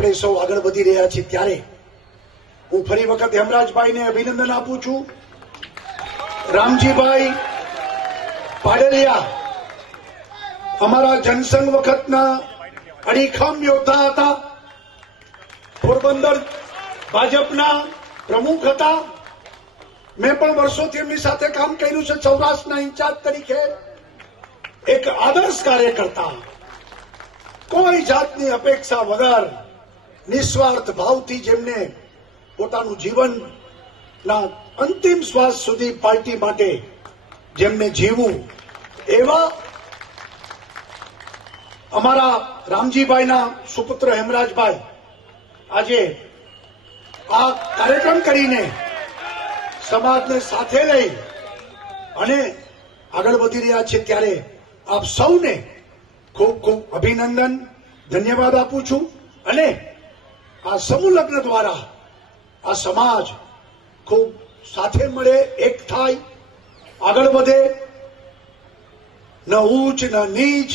આપણે સૌ આગળ વધી રહ્યા છીએ ત્યારે હું ફરી વખત હેમરાજભાઈને અભિનંદન આપું છું. રામજીભાઈ પાડલિયા અમારા જનસંઘ વખતના અડીખમ યોદ્ધા હતા. પોરબંદર ભાજપના પ્રમુખ હતા. મેં પણ વર્ષોથી એમની સાથે કામ કર્યું છે સૌરાષ્ટ્રના ઇન્ચાર્જ તરીકે. એક આદર્શ કાર્યકર્તા, કોઈ જાતની અપેક્ષા વગર નિસ્વાર્થ ભાવથી જેમને પોતાનું જીવનના અંતિમ શ્વાસ સુધી પાર્ટી માટે જેમને જીવવું, એવા અમારા રામજીભાઈના સુપુત્ર હેમરાજભાઈ આજે આ કાર્યક્રમ કરીને સમાજને સાથે લઈ અને આગળ વધી રહ્યા છે ત્યારે આપ સૌને ખૂબ ખૂબ અભિનંદન, ધન્યવાદ આપું છું. અને આ સમૂહ લગ્ન દ્વારા આ સમાજ ખૂબ સાથે મળે, એક થાય, આગળ વધે, ન ઊંચ ન નીચ,